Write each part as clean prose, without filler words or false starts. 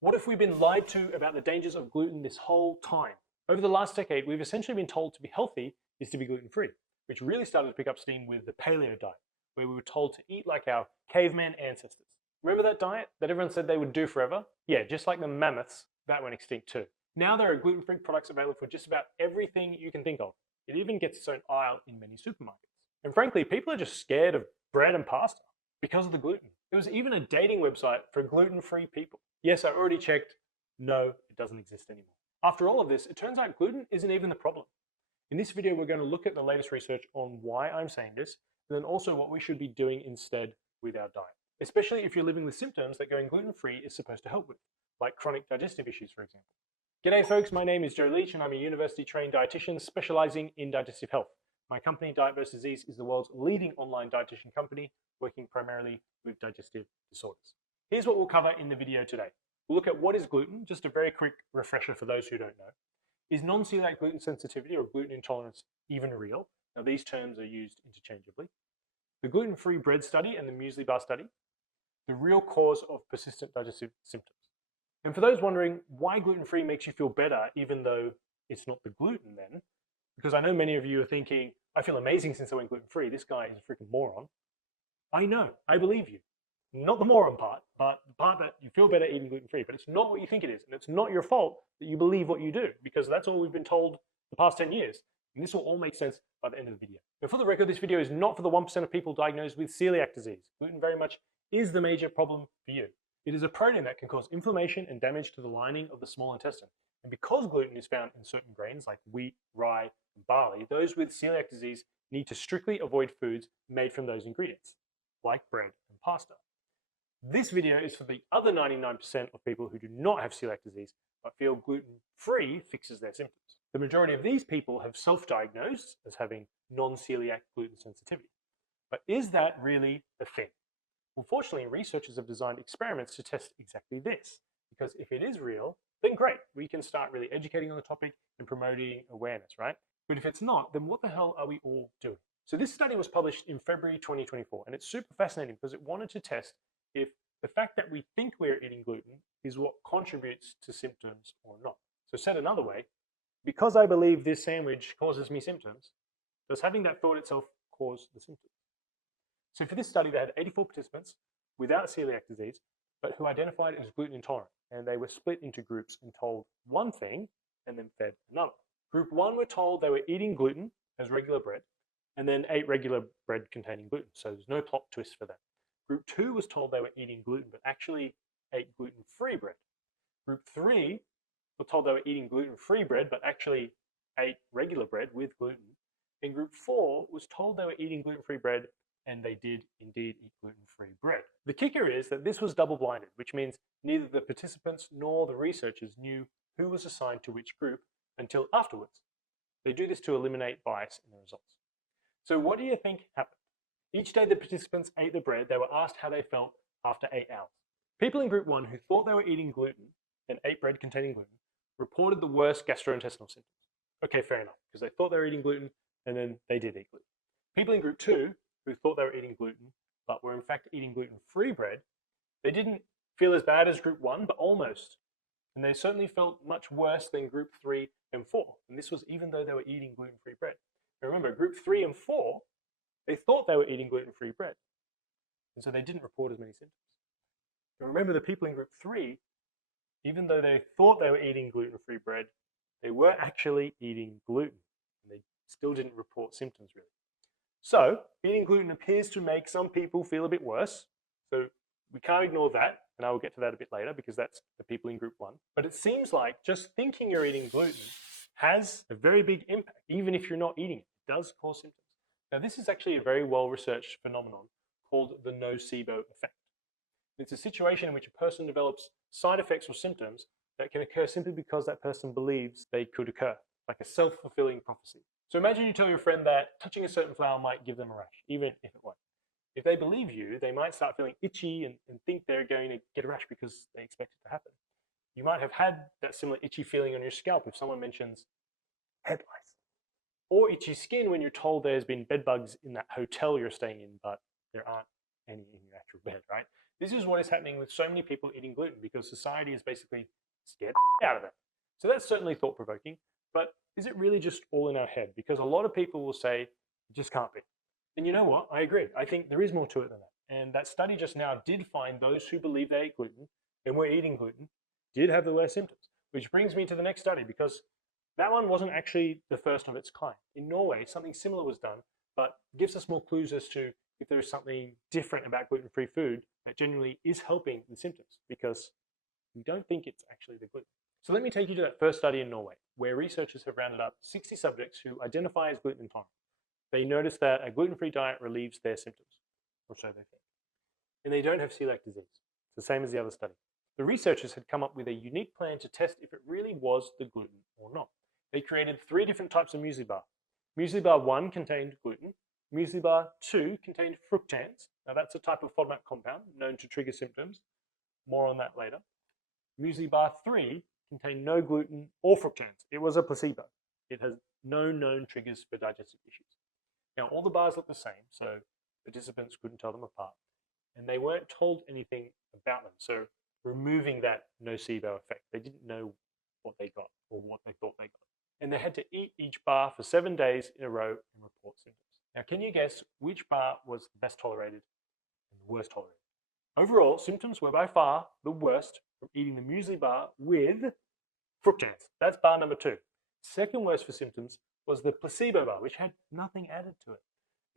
What if we've been lied to about the dangers of gluten this whole time? Over the last decade, we've essentially been told to be healthy is to be gluten-free, which really started to pick up steam with the Paleo diet, where we were told to eat like our caveman ancestors. Remember that diet that everyone said they would do forever? Yeah, just like the mammoths, that went extinct too. Now there are gluten-free products available for just about everything you can think of. It even gets its own aisle in many supermarkets. And frankly, people are just scared of bread and pasta because of the gluten. There was even a dating website for gluten-free people. Yes, I already checked. No, it doesn't exist anymore. After all of this, it turns out gluten isn't even the problem. In this video, we're going to look at the latest research on why I'm saying this, and then also what we should be doing instead with our diet, especially if you're living with symptoms that going gluten-free is supposed to help with, like chronic digestive issues, for example. G'day folks, my name is Joe Leach and I'm a university-trained dietitian specializing in digestive health. My company, Diet vs. Disease, is the world's leading online dietitian company, working primarily with digestive disorders. Here's what we'll cover in the video today. We'll look at what is gluten, just a very quick refresher for those who don't know. Is non-celiac gluten sensitivity or gluten intolerance even real? Now these terms are used interchangeably. The gluten-free bread study and the muesli bar study. The real cause of persistent digestive symptoms. And for those wondering why gluten-free makes you feel better even though it's not the gluten then, because I know many of you are thinking, I feel amazing since I went gluten-free, this guy is a freaking moron. I know, I believe you. Not the moron part, but the part that you feel better eating gluten-free, but it's not what you think it is. And it's not your fault that you believe what you do, because that's all we've been told the past 10 years. And this will all make sense by the end of the video. But for the record, this video is not for the 1% of people diagnosed with celiac disease. Gluten very much is the major problem for you. It is a protein that can cause inflammation and damage to the lining of the small intestine. And because gluten is found in certain grains like wheat, rye, and barley, those with celiac disease need to strictly avoid foods made from those ingredients, like bread and pasta. This video is for the other 99% of people who do not have celiac disease but feel gluten-free fixes their symptoms. The majority of these people have self-diagnosed as having non-celiac gluten sensitivity. But is that really a thing? Well, fortunately, researchers have designed experiments to test exactly this, because if it is real, then great, we can start really educating on the topic and promoting awareness, right? But if it's not, then what the hell are we all doing? So this study was published in February 2024, and it's super fascinating because it wanted to test if the fact that we think we're eating gluten is what contributes to symptoms or not. So said another way, because I believe this sandwich causes me symptoms, does having that thought itself cause the symptoms? So for this study, they had 84 participants without celiac disease, but who identified as gluten intolerant. And they were split into groups and told one thing and then fed another. Group one were told they were eating gluten as regular bread and then ate regular bread containing gluten. So there's no plot twist for them. Group two was told they were eating gluten, but actually ate gluten-free bread. Group three were told they were eating gluten-free bread, but actually ate regular bread with gluten. And group four was told they were eating gluten-free bread, and they did indeed eat gluten-free bread. The kicker is that this was double-blinded, which means neither the participants nor the researchers knew who was assigned to which group until afterwards. They do this to eliminate bias in the results. So what do you think happened? Each day the participants ate the bread, they were asked how they felt after 8 hours. People in group one who thought they were eating gluten and ate bread containing gluten reported the worst gastrointestinal symptoms. Okay, fair enough, because they thought they were eating gluten and then they did eat gluten. People in group two who thought they were eating gluten but were in fact eating gluten-free bread, they didn't feel as bad as group one, but almost. And they certainly felt much worse than group 3 and 4. And this was even though they were eating gluten-free bread. Now remember, group 3 and 4, they thought they were eating gluten-free bread. And so they didn't report as many symptoms. And remember, the people in group 3, even though they thought they were eating gluten-free bread, they were actually eating gluten. And they still didn't report symptoms really. So eating gluten appears to make some people feel a bit worse. So we can't ignore that, and I will get to that a bit later because that's the people in group one. But it seems like just thinking you're eating gluten has a very big impact, even if you're not eating it. It does cause symptoms. Now, this is actually a very well-researched phenomenon called the nocebo effect. It's a situation in which a person develops side effects or symptoms that can occur simply because that person believes they could occur, like a self-fulfilling prophecy. So imagine you tell your friend that touching a certain flower might give them a rash, even if it won't. If they believe you, they might start feeling itchy and think they're going to get a rash because they expect it to happen. You might have had that similar itchy feeling on your scalp if someone mentions head lice. Or itchy skin when you're told there's been bed bugs in that hotel you're staying in, but there aren't any in your actual bed, right? This is what is happening with so many people eating gluten because society is basically scared out of it. So that's certainly thought-provoking, but is it really just all in our head? Because a lot of people will say, it just can't be. And you know what? I agree. I think there is more to it than that. And that study just now did find those who believe they ate gluten and were eating gluten did have the worst symptoms, which brings me to the next study because that one wasn't actually the first of its kind. In Norway, something similar was done, but gives us more clues as to if there is something different about gluten-free food that genuinely is helping the symptoms, because we don't think it's actually the gluten. So let me take you to that first study in Norway, where researchers have rounded up 60 subjects who identify as gluten intolerant. They noticed that a gluten-free diet relieves their symptoms, or so they think. And they don't have celiac disease. It's the same as the other study. The researchers had come up with a unique plan to test if it really was the gluten or not. They created 3 different types of muesli bar. Muesli bar 1 contained gluten. Muesli bar 2 contained fructans. Now that's a type of FODMAP compound known to trigger symptoms. More on that later. Muesli bar 3 contained no gluten or fructans. It was a placebo. It has no known triggers for digestive issues. Now all the bars look the same, so participants couldn't tell them apart. And they weren't told anything about them. So removing that nocebo effect, they didn't know what they got or what they thought they got. And they had to eat each bar for 7 days in a row and report symptoms. Now, can you guess which bar was the best tolerated and the worst tolerated? Overall, symptoms were by far the worst from eating the muesli bar with fructans. That's bar number 2. Second worst for symptoms was the placebo bar, which had nothing added to it.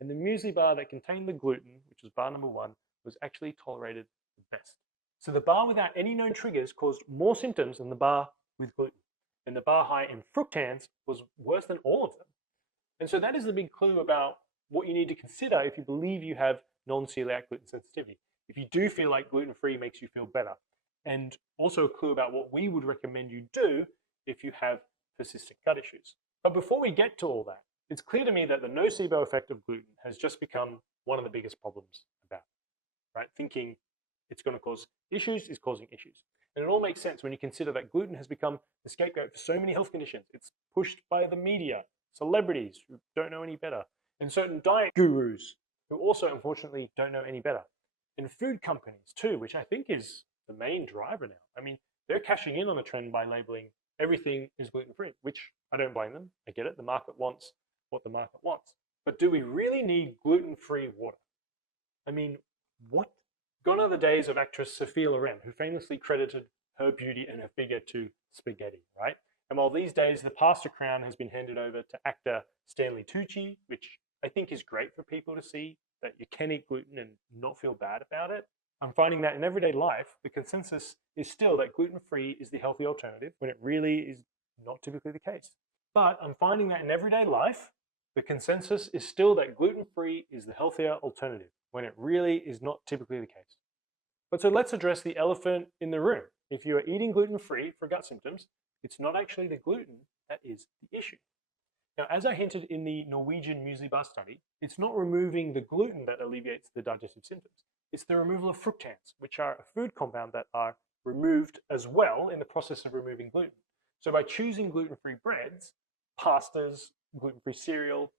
And the muesli bar that contained the gluten, which was bar number 1, was actually tolerated the best. So the bar without any known triggers caused more symptoms than the bar with gluten. And the bar high in fructans was worse than all of them. And so that is the big clue about what you need to consider if you believe you have non-celiac gluten sensitivity. If you do feel like gluten-free makes you feel better. And also a clue about what we would recommend you do if you have persistent gut issues. But before we get to all that, it's clear to me that the nocebo effect of gluten has just become one of the biggest problems about it, right? Thinking it's going to cause issues is causing issues. And it all makes sense when you consider that gluten has become the scapegoat for so many health conditions. It's pushed by the media, celebrities who don't know any better, and certain diet gurus who also unfortunately don't know any better. And food companies too, which I think is the main driver now. I mean, they're cashing in on the trend by labeling everything is gluten-free, which I don't blame them. I get it. The market wants what the market wants. But do we really need gluten-free water? I mean, what? Gone are the days of actress Sophia Loren, who famously credited her beauty and her figure to spaghetti, right? And while these days the pasta crown has been handed over to actor Stanley Tucci, which I think is great for people to see that you can eat gluten and not feel bad about it, I'm finding that in everyday life, the consensus is still that gluten-free is the healthy alternative when it really is not typically the case. But I'm finding that in everyday life, the consensus is still that gluten-free is the healthier alternative when it really is not typically the case. But so let's address the elephant in the room. If you are eating gluten-free for gut symptoms, it's not actually the gluten that is the issue. Now, as I hinted in the Norwegian muesli bar study, it's not removing the gluten that alleviates the digestive symptoms. It's the removal of fructans, which are a food compound that are removed as well in the process of removing gluten. So by choosing gluten-free breads, pastas, gluten-free cereal,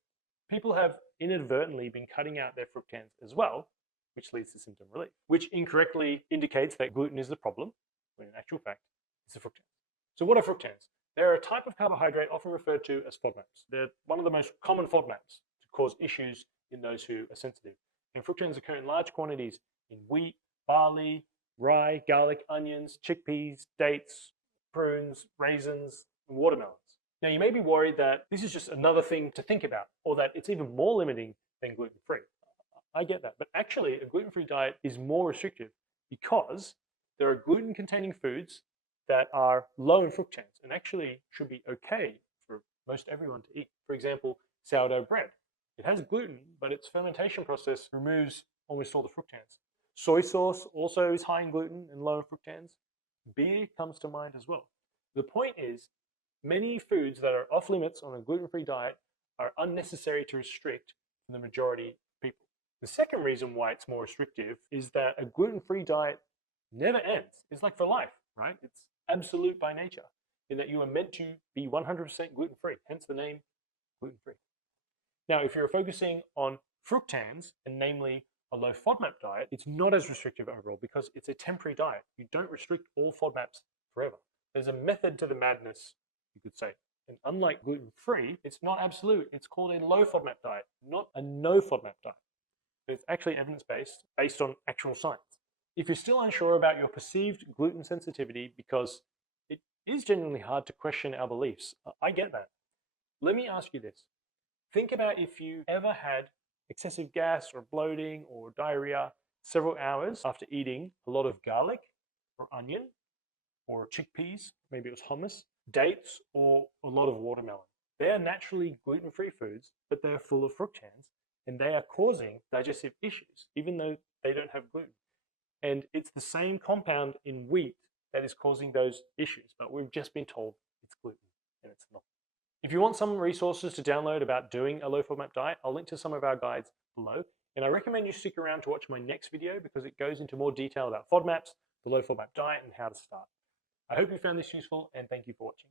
people have inadvertently been cutting out their fructans as well, which leads to symptom relief, which incorrectly indicates that gluten is the problem, when in actual fact, it's the fructans. So what are fructans? They're a type of carbohydrate often referred to as FODMAPs. They're one of the most common FODMAPs to cause issues in those who are sensitive. And fructans occur in large quantities in wheat, barley, rye, garlic, onions, chickpeas, dates, prunes, raisins, and watermelons. Now, you may be worried that this is just another thing to think about, or that it's even more limiting than gluten-free. I get that. But actually, a gluten-free diet is more restrictive because there are gluten-containing foods that are low in fructans and actually should be okay for most everyone to eat. For example, sourdough bread. It has gluten, but its fermentation process removes almost all the fructans. Soy sauce also is high in gluten and low in fructans. Beer comes to mind as well. The point is, many foods that are off limits on a gluten-free diet are unnecessary to restrict for the majority of people. The second reason why it's more restrictive is that a gluten-free diet never ends. It's like for life, right? It's absolute by nature in that you are meant to be 100% gluten-free, hence the name gluten-free. Now, if you're focusing on fructans, and namely a low FODMAP diet, it's not as restrictive overall because it's a temporary diet. You don't restrict all FODMAPs forever. There's a method to the madness, you could say. And unlike gluten-free, it's not absolute. It's called a low FODMAP diet, not a no FODMAP diet. But it's actually evidence-based, based on actual science. If you're still unsure about your perceived gluten sensitivity, because it is genuinely hard to question our beliefs, I get that. Let me ask you this. Think about if you ever had excessive gas or bloating or diarrhea several hours after eating a lot of garlic or onion or chickpeas, maybe it was hummus, dates, or a lot of watermelon. They are naturally gluten-free foods, but they are full of fructans, and they are causing digestive issues, even though they don't have gluten. And it's the same compound in wheat that is causing those issues, but we've just been told it's gluten, and it's not. If you want some resources to download about doing a low FODMAP diet, I'll link to some of our guides below. And I recommend you stick around to watch my next video because it goes into more detail about FODMAPs, the low FODMAP diet, and how to start. I hope you found this useful, and thank you for watching.